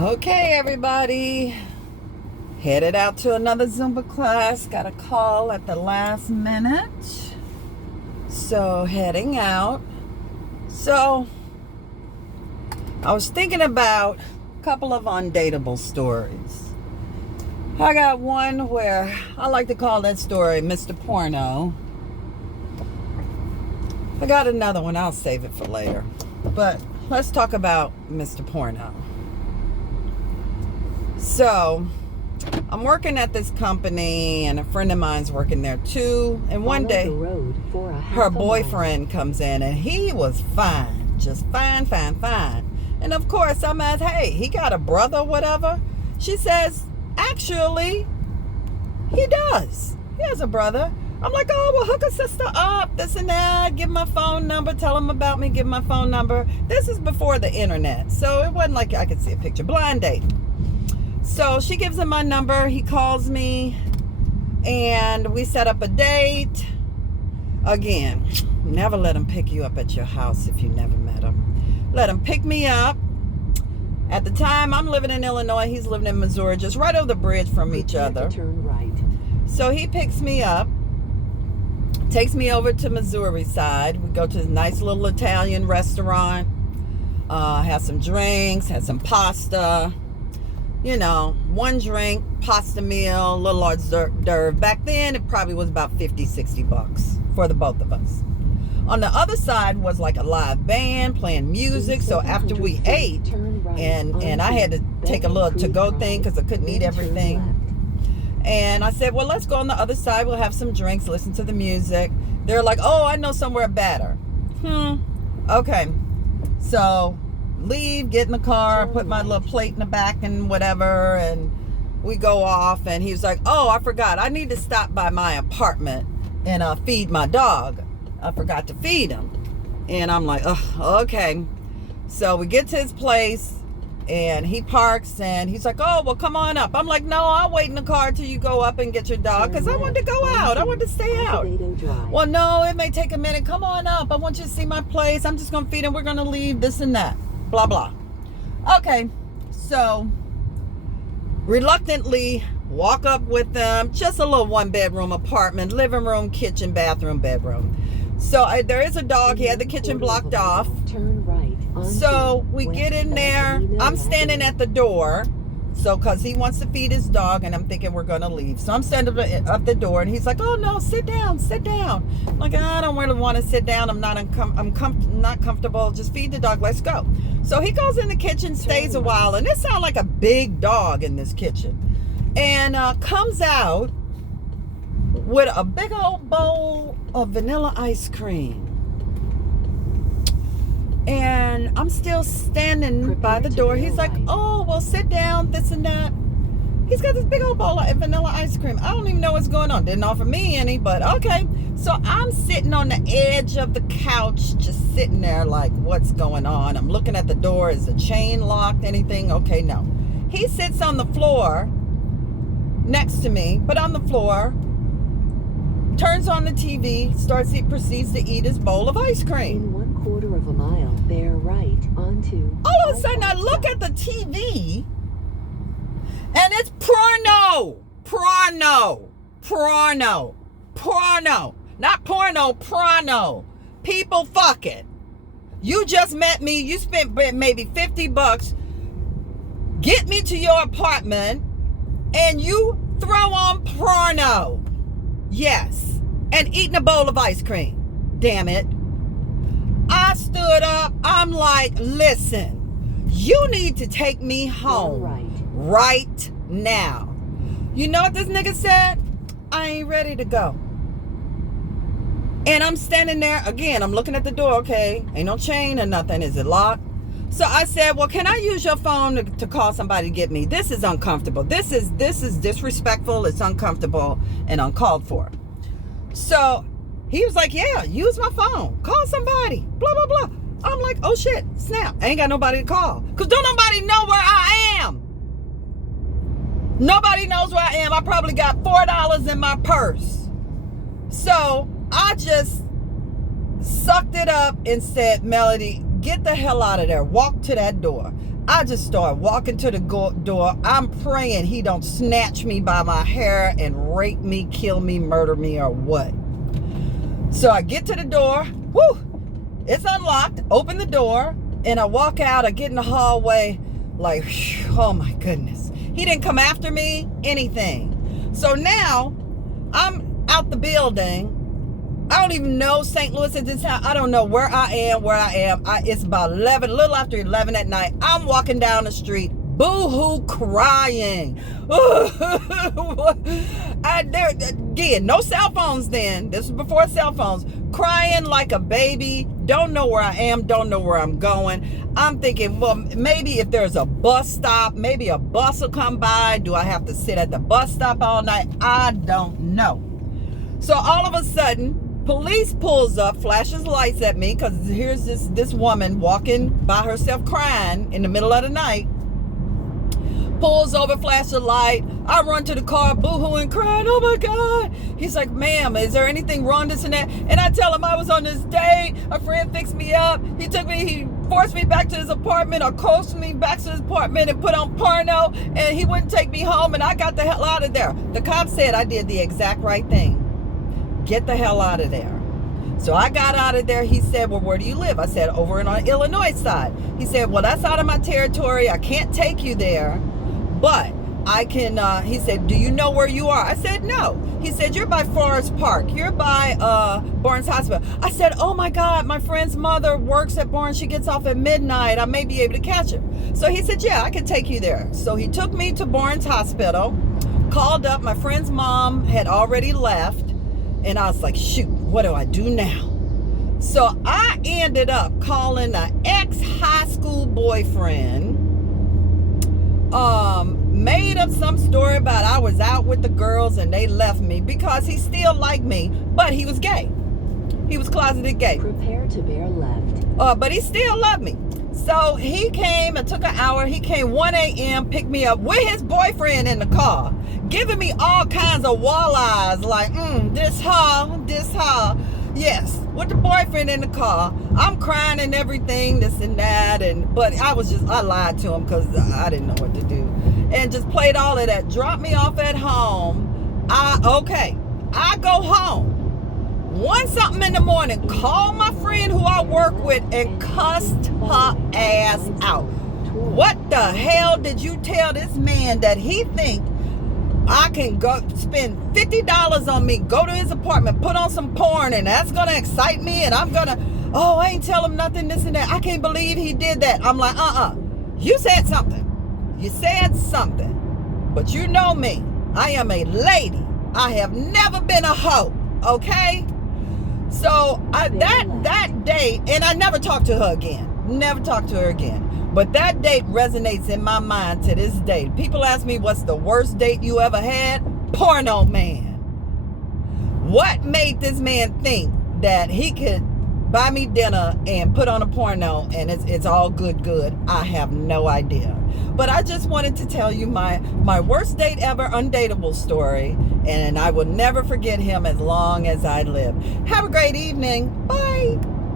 Okay, everybody. Headed out to another Zumba class. Got a call at the last minute. So, heading out. So, I was thinking about a couple of undateable stories. I got one where I like to call that story Mr. Porno. I got another one. I'll save it for later. But let's talk about Mr. Porno. So, I'm working at this company, and a friend of mine's working there too. And one day, her boyfriend comes in, and he was fine. Just fine. And of course, I'm asked, hey, he got a brother or whatever? She says, actually, he does. He has a brother. I'm like, oh, well, hook a sister up, this and that. Give my phone number. Tell him about me. Give my phone number. This is before the internet, so it wasn't like I could see a picture. Blind date. So she gives him my number. He calls me, and we set up a date. Again, never let him pick you up at your house if you never met him. Let him pick me up. At the time, I'm living in Illinois. He's living in Missouri, just right over the bridge from each other. Turn right. So he picks me up, takes me over to Missouri side. We go to a nice little Italian restaurant, have some drinks, had some pasta. You know, one drink, pasta meal, a little hors d'oeuvre. Back then, it probably was about $50-$60 for the both of us. On the other side was like a live band playing music. So after we ate, and I had to take a little to-go thing because I couldn't eat everything. And I said, well, let's go on the other side. We'll have some drinks, listen to the music. They're like, oh, I know somewhere better. Okay. So leave, get in the car, put my little plate in the back and whatever, and we go off. And he was like, oh, I forgot, I need to stop by my apartment and feed my dog. I forgot to feed him. And I'm like, oh, okay. So we get to his place, and he parks, and he's like, oh, well, come on up. I'm like, no, I'll wait in the car till you go up and get your dog, because I wanted to go out. I wanted to stay out. Well, no, it may take a minute. Come on up. I want you to see my place. I'm just going to feed him. We're going to leave, this and that. Blah, blah. Okay, so reluctantly walk up with them. Just a little one-bedroom apartment, living room, kitchen, bathroom, bedroom. So there is a dog. He had the kitchen blocked off. Turn right. So we get in there. I'm standing at the door. So, because he wants to feed his dog, and I'm thinking we're going to leave. So I'm standing up the door, and he's like, oh, no, sit down. I'm like, I don't really want to sit down. I'm not comfortable. Just feed the dog. Let's go. So he goes in the kitchen, stays a while, and it sounds like a big dog in this kitchen. And comes out with a big old bowl of vanilla ice cream. And I'm still standing by the door. He's like, oh, well, sit down, this and that. He's got this big old bowl of vanilla ice cream. I don't even know what's going on. Didn't offer me any, but okay. So I'm sitting on the edge of the couch, just sitting there like, what's going on? I'm looking at the door. Is the chain locked? Anything? Okay, no. He sits on the floor next to me, but on the floor, turns on the TV, proceeds to eat his bowl of ice cream. In 1/4 of a mile, bear right onto. All of a sudden, I look at the TV, and it's porno. Not porno, porno. People fucking. You just met me. You spent maybe $50. Get me to your apartment, and you throw on porno. Yes. And eating a bowl of ice cream. Damn it. I stood up. I'm like, listen, you need to take me home right now. You know what this nigga said? I ain't ready to go. And I'm standing there again. I'm looking at the door. Okay, ain't no chain or nothing. Is it locked? So I said, well, can I use your phone to call somebody to get me? This is uncomfortable. This is disrespectful. It's uncomfortable and uncalled for. So he was like, yeah, use my phone. Call somebody. Blah, blah, blah. I'm like, oh, shit. Snap. I ain't got nobody to call. Because don't nobody know where I am. Nobody knows where I am. I probably got $4 in my purse. So I just sucked it up and said, Melody, get the hell out of there. Walk to that door. I just start walking to the door. I'm praying he don't snatch me by my hair and rape me, kill me, murder me, or what. So I get to the door. Whoo! It's unlocked. Open the door. And I walk out. I get in the hallway. Like, oh my goodness. He didn't come after me. Anything. So now I'm out the building. I don't even know St. Louis at this time. I don't know where I am. It's about 11, a little after 11 at night. I'm walking down the street, boo-hoo, crying. Again, no cell phones then. This was before cell phones. Crying like a baby. Don't know where I am. Don't know where I'm going. I'm thinking, well, maybe if there's a bus stop, maybe a bus will come by. Do I have to sit at the bus stop all night? I don't know. So all of a sudden, police pulls up, flashes lights at me, because here's this woman walking by herself crying in the middle of the night. Pulls over, flash a light. I run to the car, boo-hooing, crying, oh my God. He's like, ma'am, is there anything wrong, this and that? And I tell him I was on this date. A friend fixed me up. He forced me back to his apartment, or coached me back to his apartment and put on porno, and he wouldn't take me home, and I got the hell out of there. The cop said I did the exact right thing. Get the hell out of there. So I got out of there. He said, well, where do you live? I said, over on the Illinois side. He said, well, that's out of my territory. I can't take you there, but I can, he said, do you know where you are? I said, no. He said, you're by Forest Park. You're by Barnes Hospital. I said, oh my God, my friend's mother works at Barnes. She gets off at midnight. I may be able to catch her. So he said, yeah, I can take you there. So he took me to Barnes Hospital, called up. My friend's mom had already left. And I was like, shoot, what do I do now? So I ended up calling an ex-high school boyfriend, made up some story about I was out with the girls and they left me, because he still liked me, but he was gay. He was closeted gay. Prepare to bear left. But he still loved me. So he came and took an hour. He came 1 a.m., picked me up with his boyfriend in the car, giving me all kinds of walleyes, like, this ha. Yes, with the boyfriend in the car. I'm crying and everything, this and that. But I lied to him because I didn't know what to do. And just played all of that. Dropped me off at home. I go home. 1 something in the morning, called my friend who I work with and cussed her ass out. What the hell did you tell this man that he think I can go spend $50 on me, go to his apartment, put on some porn, and that's gonna excite me, and I'm gonna, I ain't tell him nothing, this and that. I can't believe he did that. I'm like, you said something. You said something. But you know me. I am a lady. I have never been a hoe. Okay? So that date, and I never talked to her again. Never talked to her again. But that date resonates in my mind to this day. People ask me, what's the worst date you ever had? Porno man. What made this man think that he could buy me dinner and put on a porno and it's all good? I have no idea. But I just wanted to tell you my worst date ever, Undateable story. And I will never forget him as long as I live. Have a great evening. Bye.